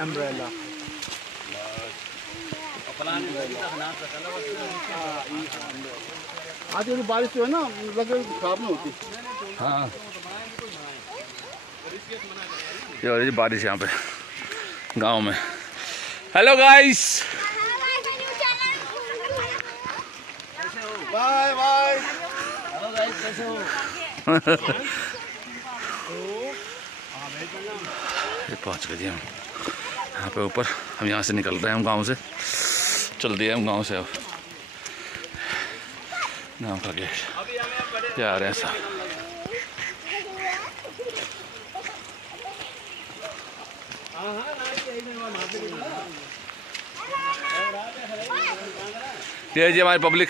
Umbrella आज ये बारिश जो है ना लगे खराब नहीं होती। हाँ ये हो रही है बारिश यहाँ पे गांव में। Hello guys, bye bye. Hello guys, कैसे हो? ये पहुँच गए जी हम यहाँ पे ऊपर। हम यहाँ से निकल रहे हैं, हम गांव से चल दिए हम गांव से। अब गांव का गेट जा रहे हैं सब। ये जी हमारी पब्लिक